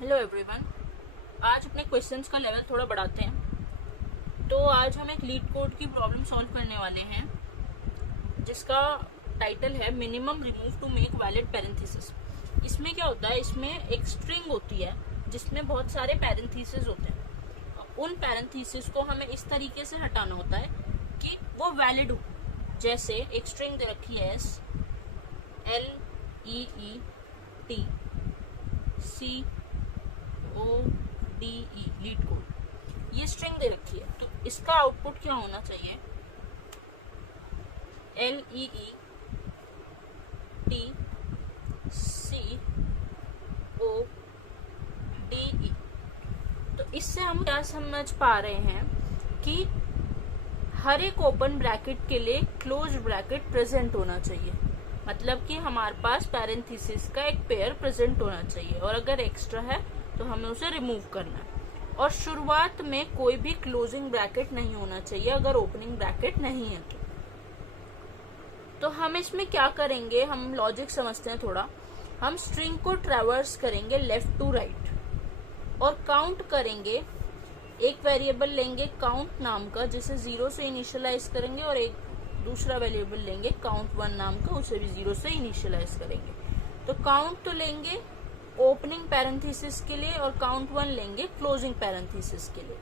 Hello everyone. आज अपने questions का लेवल थोड़ा बढ़ाते हैं। तो आज हम एक लीड कोड की प्रॉब्लम सॉल्व करने वाले हैं जिसका टाइटल है minimum remove to make valid parentheses. इसमें क्या होता है, इसमें एक स्ट्रिंग होती है जिसमें बहुत सारे पैरेंथेसिस होते हैं। उन पैरेंथेसिस को हमें इस तरीके से हटाना होता है कि वो वैलिड हो। जैसे एक स्ट्रिंग दे रखी है LEETCODE लीड कोड, ये स्ट्रिंग दे रखी है। तो इसका आउटपुट क्या होना चाहिए? LEETCODE। तो इससे हम क्या समझ पा रहे हैं कि हर एक ओपन ब्रैकेट के लिए क्लोज ब्रैकेट प्रेजेंट होना चाहिए। मतलब कि हमारे पास पैरेंथेसिस का एक पेयर प्रेजेंट होना चाहिए और अगर एक्स्ट्रा है तो हमें उसे रिमूव करना है। और शुरुआत में कोई भी क्लोजिंग ब्रैकेट नहीं होना चाहिए अगर ओपनिंग ब्रैकेट नहीं है तो हम इसमें क्या करेंगे, हम लॉजिक समझते हैं थोड़ा। हम स्ट्रिंग को ट्रैवर्स करेंगे लेफ्ट टू राइट और काउंट करेंगे। एक वेरिएबल लेंगे काउंट नाम का जिसे 0 से इनिशियलाइज करेंगे और एक दूसरा वेरिएबल लेंगे काउंट 1 नाम का, उसे भी 0 से इनिशियलाइज करेंगे। तो काउंट तो लेंगे ओपनिंग पैरेंथेसिस के लिए और काउंट 1 लेंगे क्लोजिंग पैरेंथेसिस के लिए।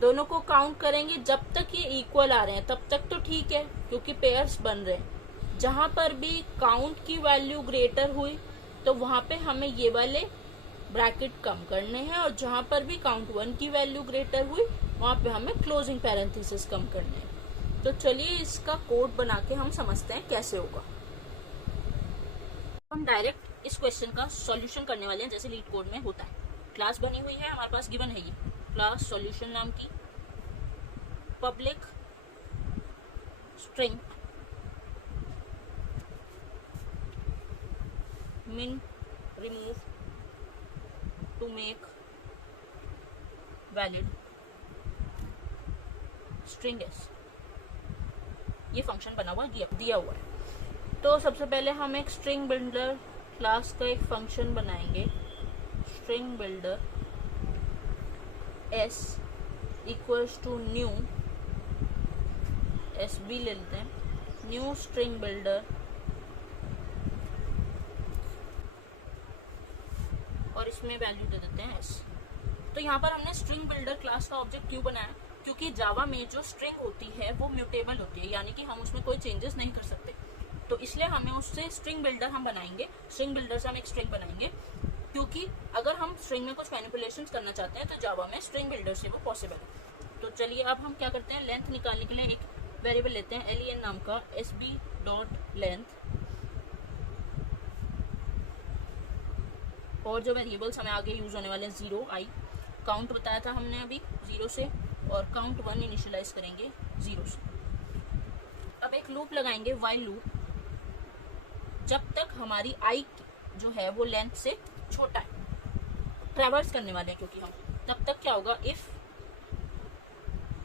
दोनों को काउंट करेंगे, जब तक ये इक्वल आ रहे हैं तब तक तो ठीक है क्योंकि पेयर्स बन रहे हैं। जहां पर भी काउंट की वैल्यू ग्रेटर हुई तो वहां पे हमें ये वाले ब्रैकेट कम करने हैं और जहां पर भी काउंट 1 की वैल्यू ग्रेटर हुई वहां पे हमें क्लोजिंग पैरेंथेसिस कम करने हैं। तो चलिए इसका कोड बना के हम समझते हैं कैसे होगा। हम डायरेक्ट इस क्वेश्चन का सॉल्यूशन करने वाले हैं जैसे लीड कोड में होता है। क्लास बनी हुई है, हमारे पास गिवन है ये क्लास सॉल्यूशन नाम की, public string min remove to make valid string s, ये फंक्शन बना हुआ दिया हुआ है। तो सबसे पहले हम एक स्ट्रिंग बिल्डर क्लास का एक फंक्शन बनाएंगे। String builder s equals to new SB ले लेते हैं, न्यू स्ट्रिंग बिल्डर और इसमें वैल्यू दे देते हैं s। तो यहाँ पर हमने स्ट्रिंग बिल्डर क्लास का ऑब्जेक्ट क्यों बनाया? क्योंकि जावा में जो स्ट्रिंग होती है वो म्यूटेबल होती है, यानी कि हम उसमें कोई चेंजेस नहीं कर सकते। तो इसलिए हमें उससे स्ट्रिंग बिल्डर हम बनाएंगे। स्ट्रिंग बिल्डर से हम एक स्ट्रिंग बनाएंगे क्योंकि अगर हम स्ट्रिंग में कुछ मैनिपुलेशंस करना चाहते हैं तो जावा में स्ट्रिंग बिल्डर से वो पॉसिबल है। तो चलिए अब हम क्या करते हैं, लेंथ निकालने के लिए एक वेरिएबल लेते हैं len नाम का sb.length, और जो वेरिएबल्स हमें आगे यूज होने वाले हैं 0 i, काउंट बताया था हमने अभी 0 से, और काउंट 1 इनिशियलाइज करेंगे 0 से। अब एक लूप लगाएंगे वाइल लूप, जब तक हमारी i जो है वो लेंथ से छोटा है, ट्रैवर्स करने वाले हैं क्योंकि हम, तब तक क्या होगा, इफ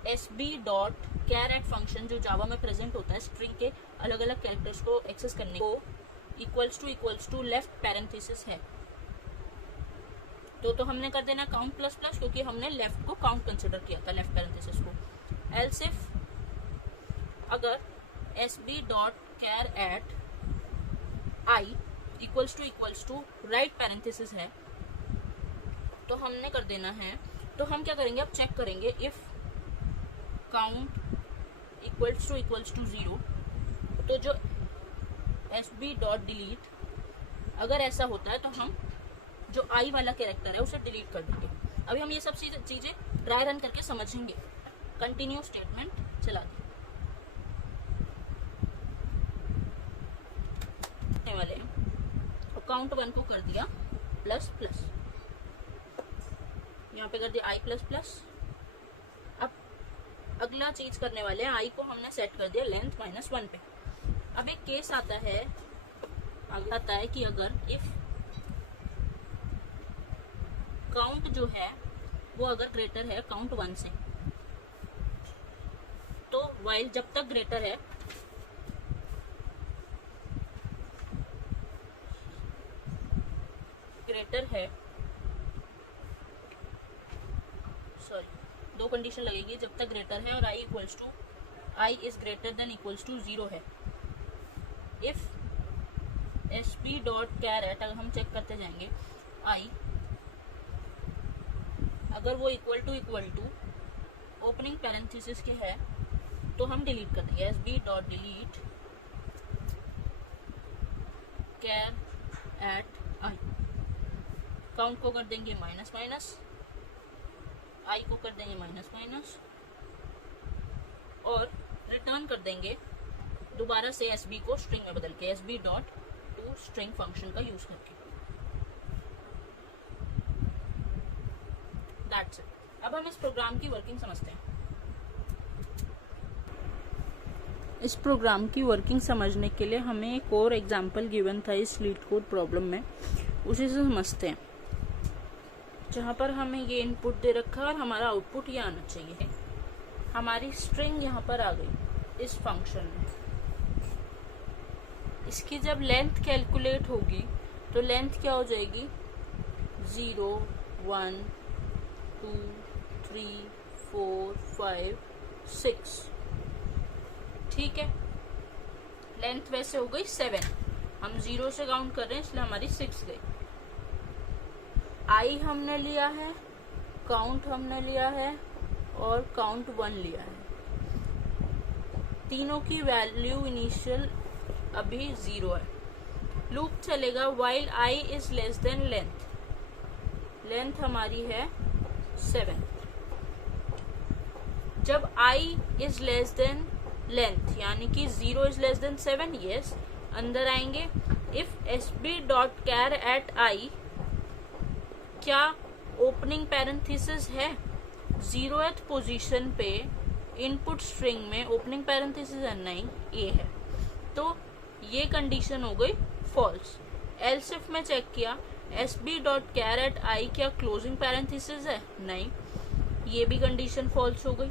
sb.char@, फंक्शन जो जावा में प्रेजेंट होता है स्ट्रिंग के अलग अलग कैरेक्टर्स को एक्सेस करने को, इक्वल्स टू लेफ्ट पैरेंथेसिस है। तो हमने कर देना काउंट प्लस प्लस क्योंकि हमने लेफ्ट को काउंट कंसिडर किया था, लेफ्ट पैरेंथेसिस को। एल्स इफ अगर sb.char@i equals to right parenthesis है तो हमने कर देना है, तो हम क्या करेंगे, अब चेक करेंगे इफ काउंट इक्वल्स टू 0, तो जो sb.delete अगर ऐसा होता है तो हम जो आई वाला कैरेक्टर है उसे डिलीट कर देंगे। अभी हम ये सब चीजें ड्राई रन करके समझेंगे। कंटिन्यू स्टेटमेंट चला देने वाले हैं। तो काउंट 1 को कर दिया प्लस प्लस, यहाँ पे कर दिया i प्लस प्लस। अब अगला चीज करने वाले हैं, i को हमने सेट कर दिया लेंथ -1 पे। अब एक केस आता है कि अगर इफ काउंट जो है वो अगर ग्रेटर है काउंट 1 से, तो वाइल जब तक ग्रेटर है दो कंडीशन लगेगी जब तक ग्रेटर है और I is greater than equals to 0 है। इफ sb डॉट कैरेट, अगर हम चेक करते जाएंगे आई अगर वो इक्वल टू ओपनिंग पैरेंथेसिस के है तो हम डिलीट कर देंगे sb dot delete char at I. Count को कर देंगे माइनस माइनस, आई को कर देंगे माइनस माइनस और रिटर्न कर देंगे दोबारा से sb को स्ट्रिंग में बदल के sb dot to string function का यूज करके। That's it. अब हम इस प्रोग्राम की वर्किंग समझते हैं। इस प्रोग्राम की वर्किंग समझने के लिए हमें एक और एग्जांपल गिवन था इस लीड कोड प्रॉब्लम में, उसी से समझते हैं। जहां पर हमें ये इनपुट दे रखा है और हमारा आउटपुट ये आना चाहिए। हमारी स्ट्रिंग यहाँ पर आ गई इस फंक्शन में। इसकी जब लेंथ कैलकुलेट होगी तो लेंथ क्या हो जाएगी 0 1 2 3 4 5 6। ठीक है, लेंथ वैसे हो गई 7। हम 0 से काउंट कर रहे हैं इसलिए हमारी 6 गई। आई हमने लिया है, काउंट हमने लिया है और काउंट 1 लिया है। तीनों की वैल्यू इनिशियल अभी 0 है। लूप चलेगा while I is less than length. Length हमारी है 7। जब I is less than length यानी कि 0 इज लेस देन 7, यस, अंदर आएंगे। If sb dot char at I, क्या ओपनिंग पैरेंथेसिस है 0th पोजीशन पे इनपुट स्ट्रिंग में ओपनिंग पैरेंथेसिस है? नहीं, ये है, तो ये कंडीशन हो गई फॉल्स। एल्स इफ में चेक किया sb dot char at I, क्या क्लोजिंग पैरेंथेसिस है? नहीं, ये भी कंडीशन फॉल्स हो गई।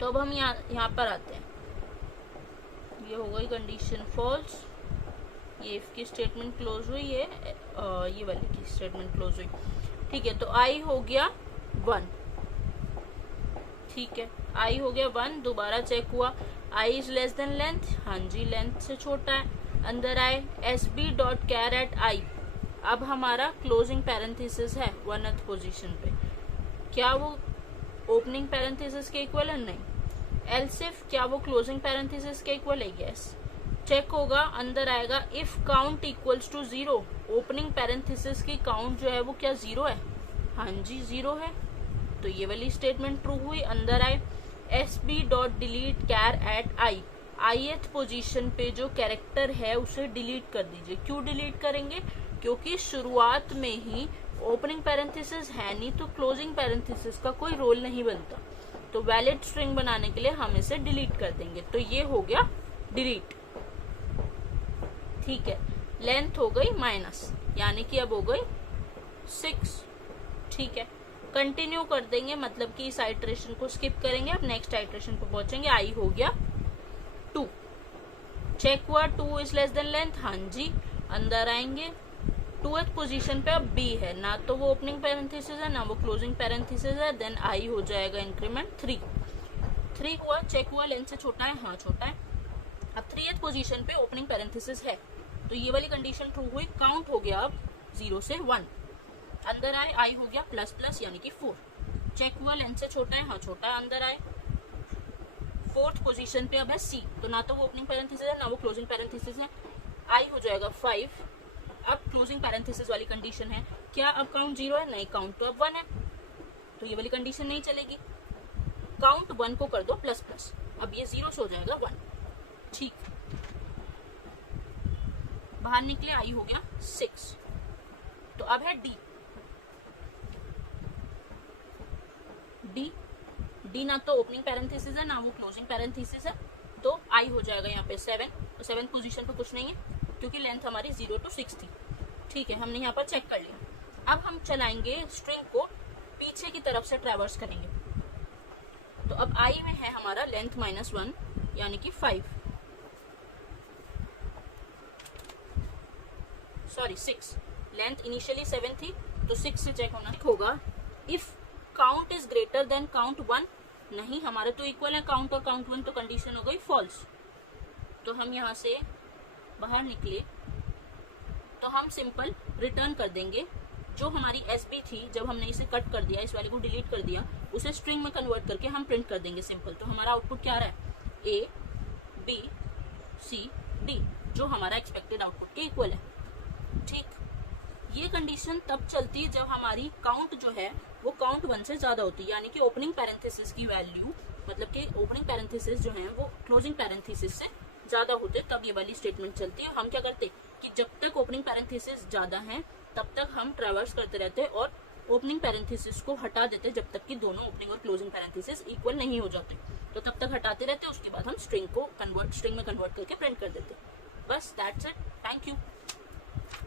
तो अब हम यहाँ पर आते हैं। ये हो गई कंडीशन फॉल्स, ये इफ की स्टेटमेंट क्लोज हुई, ये वाली की स्टेटमेंट क्लोज हुई। ठीक है, तो आई हो गया 1। ठीक है, आई हो गया 1। दोबारा चेक हुआ I is less than length, हाँ जी, लेंथ से छोटा है। अंदर आए sb डॉट कैर एट आई। अब हमारा क्लोजिंग पैरेंथेसिस है 1th पोजीशन पे, क्या वो ओपनिंग पैरेंथेसिस के इक्वल है? नहीं। एल्स इफ, क्या वो क्लोजिंग पैरेंथेसिस के इक्वल है? यस। चेक होगा, अंदर आएगा if count equals to 0, opening parenthesis की काउंट जो है वो क्या 0 है? हाँ जी, 0 है, तो ये वाली स्टेटमेंट ट्रू हुई। अंदर आए sb dot delete char at I. ith position पे जो कैरेक्टर है उसे डिलीट कर दीजिए। क्यों डिलीट करेंगे? क्योंकि शुरुआत में ही ओपनिंग पैरेंथेसिस है नहीं, तो क्लोजिंग पैरेंथेसिस का कोई रोल नहीं बनता। तो वैलिड स्ट्रिंग बनाने के लिए हम इसे डिलीट कर देंगे। तो ये हो गया डिलीट। ठीक है, लेंथ हो गई माइनस, यानी कि अब हो गई 6। ठीक है, कंटिन्यू कर देंगे, मतलब कि इस आइटरेशन को स्किप करेंगे, अब नेक्स्ट आइटरेशन पे पहुंचेंगे। आई हो गया 2। चेक हुआ 2 इज लेस देन लेंथ, हाँ जी, अंदर आएंगे। 2th पोजीशन पे अब b है, ना तो वो ओपनिंग पैरेंथेसिस है ना वो क्लोजिंग पैरेंथेसिस है। देन आई हो जाएगा इंक्रीमेंट 3 हुआ। चेक हुआ लेंथ से छोटा है, हाँ छोटा है। अब 3th पोजीशन पे ओपनिंग पैरेंथेसिस है, तो ये वाली कंडीशन ट्रू हुई। काउंट हो गया अब 0 से 1। अंदर आए आई हो गया प्लस प्लस यानी कि 4। चेक हुआ लेंथ से छोटा है, हाँ छोटा है। अंदर आए 4th पोजीशन पे अब है c, तो ना तो वो ओपनिंग पैरेंथेसिस है ना वो क्लोजिंग पैरेंथेसिस है। आई हो जाएगा 5। अब क्लोजिंग पैरेंथेसिस वाली कंडीशन है, क्या अब काउंट 0 है? नहीं, काउंट तो अब 1 है, तो ये वाली कंडीशन नहीं चलेगी। काउंट 1 को कर दो प्लस प्लस, अब ये 0 से हो जाएगा 1। ठीक, बाहर निकले आई हो गया 6। तो अब है डी ना तो ओपनिंग पैरेंथेसिस है ना वो क्लोजिंग पैरेंथेसिस है, तो आई हो जाएगा यहाँ पे 7। तो 7th पोजीशन पे कुछ नहीं है क्योंकि लेंथ हमारी 0 to 6 थी। ठीक है, हमने यहाँ पर चेक कर लिया। अब हम चलाएंगे स्ट्रिंग को पीछे की तरफ से ट्रैवर्स करेंगे। तो अब आई में है हमारा लेंथ -1 यानी कि 5, सॉरी 6। लेंथ इनिशियली 7 थी तो 6 से चेक होना होगा। If count is greater then count 1, नहीं हमारे तो इक्वल है काउंट और काउंट 1, तो कंडीशन हो गई फॉल्स। तो हम यहाँ से बाहर निकले तो हम सिंपल रिटर्न कर देंगे जो हमारी एसबी थी, जब हमने इसे कट कर दिया, इस वाली को डिलीट कर दिया, उसे स्ट्रिंग में कन्वर्ट करके हम प्रिंट कर देंगे सिंपल। तो हमारा आउटपुट क्या आ रहा है, ए बी सी डी, जो हमारा एक्सपेक्टेड आउटपुट के इक्वल है। ठीक, ये कंडीशन तब चलती है जब हमारी काउंट जो है वो काउंट 1 से ज्यादा होती है, यानी कि ओपनिंग पैरेंथेसिस की वैल्यू, मतलब कि ओपनिंग पैरेंथेसिस जो है वो क्लोजिंग पैरेंथेसिस से ज्यादा होते, तब ये वाली स्टेटमेंट चलती है। हम क्या करते कि जब तक ओपनिंग पैरेंथेसिस ज्यादा है तब तक हम ट्रैवर्स करते रहते और ओपनिंग पैरेंथेसिस को हटा देते जब तक कि दोनों ओपनिंग और क्लोजिंग पैरेंथेसिस इक्वल नहीं हो जाते, तो तब तक हटाते रहते, उसके बाद हम स्ट्रिंग में कन्वर्ट करके प्रिंट कर देते। बस दैट्स इट, थैंक यू।